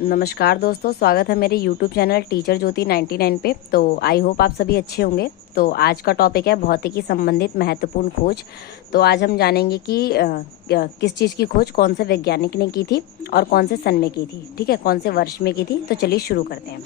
नमस्कार दोस्तों, स्वागत है मेरे YouTube चैनल टीचर ज्योति 99 पे। तो आई होप आप सभी अच्छे होंगे। तो आज का टॉपिक है भौतिकी संबंधित महत्वपूर्ण खोज। तो आज हम जानेंगे कि किस चीज़ की खोज कौन से वैज्ञानिक ने की थी और कौन से सन में की थी, ठीक है, कौन से वर्ष में की थी। तो चलिए शुरू करते हैं।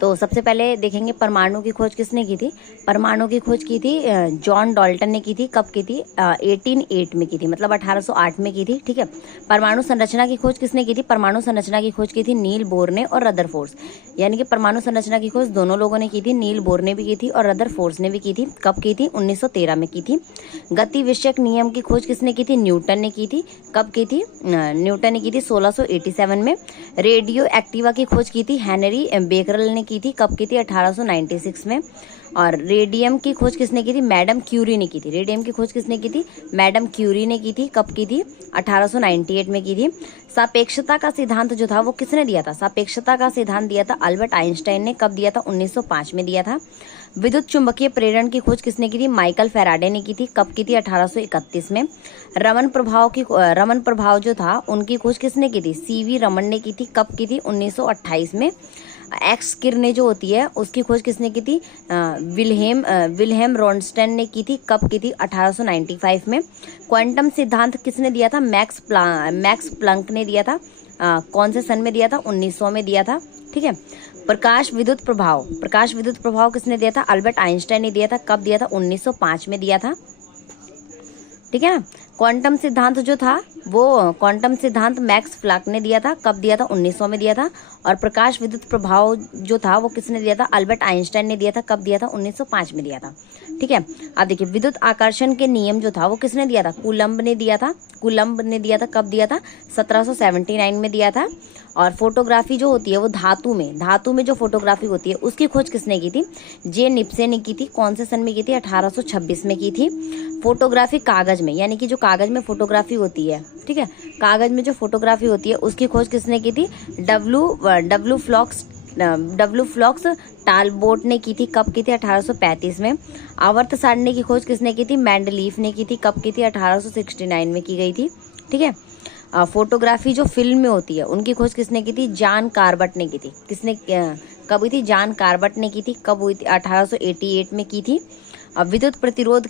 तो सबसे पहले देखेंगे परमाणु की खोज किसने की थी। परमाणु की खोज की थी जॉन डाल्टन ने की थी। कब की थी? 1808 में की थी, मतलब 1808 में की थी, ठीक है। परमाणु संरचना की खोज किसने की थी? परमाणु संरचना की खोज की थी नील बोर ने और रदरफोर्ड। यानी कि परमाणु संरचना की खोज दोनों लोगों ने की थी, नील बोर ने भी की थी और रदरफोर्ड ने भी की थी। कब की थी? 1913 में की थी। गति विषयक नियम की खोज किसने की थी? न्यूटन ने की थी। कब की थी? न्यूटन ने की थी 1687 में। रेडियो एक्टिवा की खोज की थी हेनरी बेकरल ने की थी। कब की थी? 1896 में। और रेडियम की खोज किसने की थी? मैडम क्यूरी ने की थी। रेडियम की खोज किसने की थी? मैडम क्यूरी ने की थी। कब की थी? 1898 में की थी। सापेक्षता का सिद्धांत जो था वो किसने दिया था? सापेक्षता का सिद्धांत दिया था अल्बर्ट आइंस्टाइन ने। कब दिया था? 1905 में दिया था। विद्युत चुंबकीय प्रेरण की खोज किसने की थी? माइकल फैराडे ने की थी। कब की थी? 1831 में। रमन प्रभाव जो था उनकी खोज किसने की थी? सीवी रमन ने की थी। कब की थी? 1928 में। एक्स किरणें जो होती है उसकी खोज किसने की थी? विल्हेम रॉन्स्टन ने की थी। कब की थी? 1895 में। क्वांटम सिद्धांत किसने दिया था? मैक्स प्लंक ने दिया था। कौन से सन में दिया था? 1900 में दिया था, ठीक है। प्रकाश विद्युत प्रभाव किसने दिया था? अल्बर्ट आइंस्टाइन ने दिया था। कब दिया था? 1905 में दिया था, ठीक है ना। क्वांटम सिद्धांत जो था वो क्वांटम सिद्धांत मैक्स प्लैंक ने दिया था। कब दिया था? 1900 में दिया था। और प्रकाश विद्युत प्रभाव जो था वो किसने दिया था? अल्बर्ट आइंस्टाइन ने दिया था। कब दिया था? 1905 में दिया था, ठीक है। अब देखिए विद्युत आकर्षण के नियम जो था वो किसने दिया था? कूलम्ब ने दिया था। कब दिया था? 1779 में दिया था। और फोटोग्राफी जो होती है वो धातु में जो फोटोग्राफी होती है उसकी खोज किसने की थी? जे निप्से ने की थी। कौन से सन में की थी? 1826 में की थी। फोटोग्राफी कागज में, यानी कि जो कागज में फोटोग्राफी होती है, ठीक है, कागज में जो फोटोग्राफी होती है उसकी खोज किसने की थी? डब्ल्यू फ्लॉक्स टालबोट ने की थी। कब की थी? 1835 में। आवर्त सारणी की खोज किसने की थी? मेंडलीफ ने की थी। कब की थी? 1869 में की गई थी, ठीक है। फोटोग्राफी जो फिल्म में होती है उनकी खोज किसने की थी? जॉन कार्बट ने की थी। कब हुई थी? जॉन कार्बट ने की थी। कब हुई थी? 1888 में की थी। अब विद्युत प्रतिरोध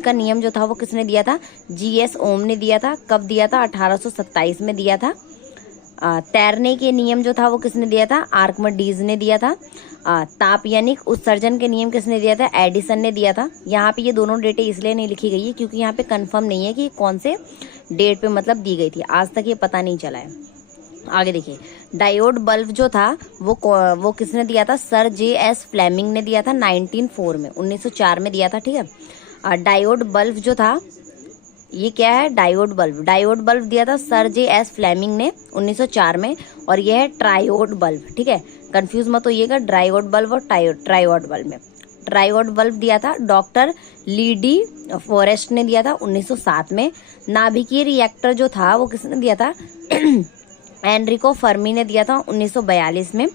का नियम जो था वो किसने दिया था? जीएस ओम ने दिया था। कब दिया था? 1827 में दिया था। तैरने के नियम जो था वो किसने दिया था? आर्किमिडीज ने दिया था। तापयानिक उत्सर्जन के नियम किसने दिया था? एडिसन ने दिया था। यहाँ पे ये दोनों डेटें इसलिए नहीं लिखी गई है क्योंकि यहाँ पे कंफर्म नहीं है कि कौन से डेट पे मतलब दी गई थी, आज तक ये पता नहीं चला है। आगे देखिए डायोड बल्ब जो था वो किसने दिया था? Sir JS. फ्लेमिंग ने दिया था 1904 में दिया था, ठीक है। डायोड बल्ब जो था ये क्या है? डायोड बल्ब दिया था सर जे.एस. फ्लेमिंग ने 1904 में। और यह है ट्रायोड बल्ब, ठीक है, कंफ्यूज मत होइएगा डायोड बल्ब और ट्रायोड बल्ब में। ट्रायोड बल्ब दिया था डॉक्टर लीडी फॉरेस्ट ने दिया था 1907 में। नाभिकीय रिएक्टर जो था वो किसने दिया था? एनरिको फर्मी ने दिया था 1942 में।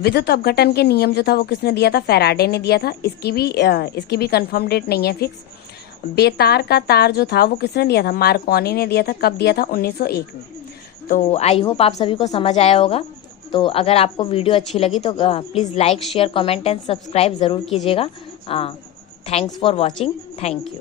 विद्युत अपघटन के नियम जो था वो किसने दिया था? फैराडे ने दिया था। इसकी भी कंफर्म डेट नहीं है फिक्स। बेतार का तार जो था वो किसने दिया था? मार्कोनी ने दिया था। कब दिया था? 1901 में। तो आई होप आप सभी को समझ आया होगा। तो अगर आपको वीडियो अच्छी लगी तो please like share comment and subscribe ज़रूर कीजिएगा। Thanks for watching. Thank you.